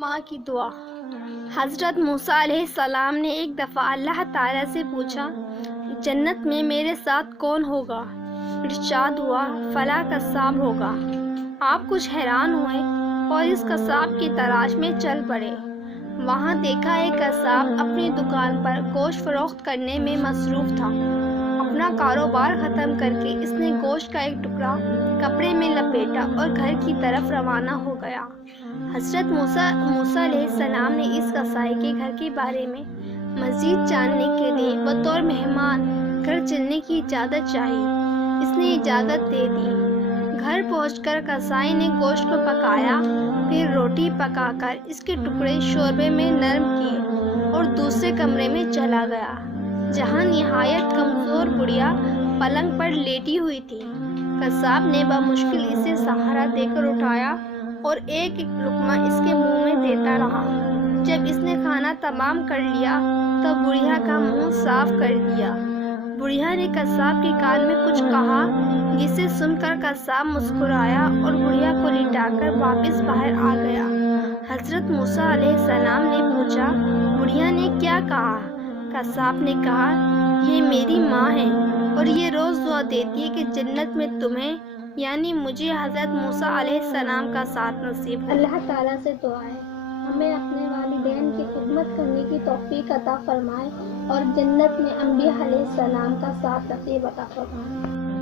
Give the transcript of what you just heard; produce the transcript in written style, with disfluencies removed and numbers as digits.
ماں کی دعا۔ حضرت موسیٰ علیہ السلام نے ایک دفعہ اللہ تعالیٰ سے پوچھا، جنت میں میرے ساتھ کون ہوگا؟ ارشاد ہوا، فلاں قصاب ہوگا۔ آپ کچھ حیران ہوئے اور اس قصاب کی تلاش میں چل پڑے۔ وہاں دیکھا ایک قصاب اپنی دکان پر گوشت فروخت کرنے میں مصروف تھا۔ اپنا کاروبار ختم کر کے اس نے گوشت کا ایک ٹکڑا کپڑے میں لپیٹا اور گھر کی طرف روانہ ہو گیا۔ حضرت موسیٰ علیہ السلام نے اس قصائی کے گھر کے بارے میں مزید جاننے کے لیے بطور مہمان گھر چلنے کی اجازت چاہی۔ اس نے اجازت دے دی۔ گھر پہنچ کر قصائی نے گوشت کو پکایا، پھر روٹی پکا کر اس کے ٹکڑے شوربے میں نرم کیے اور دوسرے کمرے میں چلا گیا، جہاں نہایت کمزور بڑھیا پلنگ پر لیٹی ہوئی تھی۔ قصاب نے بمشکل اسے سہارا دے کر اٹھایا اور ایک ایک لقمہ اس کے منہ میں دیتا رہا۔ جب اس نے کھانا تمام کر لیا تو بڑھیا کا منہ صاف کر دیا۔ بڑھیا نے قصاب کے کان میں کچھ کہا، جسے سن کر قصاب مسکرایا اور بڑھیا کو لٹا کر واپس باہر آ گیا۔ حضرت موسیٰ علیہ السلام نے پوچھا، بڑھیا نے کیا کہا؟ قصاب نے کہا، یہ میری ماں ہے اور یہ روز دعا دیتی ہے کہ جنت میں تمہیں یعنی مجھے حضرت موسیٰ علیہ السلام کا ساتھ نصیب ہو۔ اللہ تعالیٰ سے دعا ہے ہمیں اپنے والدین کی خدمت کرنے کی توفیق عطا فرمائے اور جنت میں انبیاء علیہ السلام کا ساتھ نصیب عطا فرمائے۔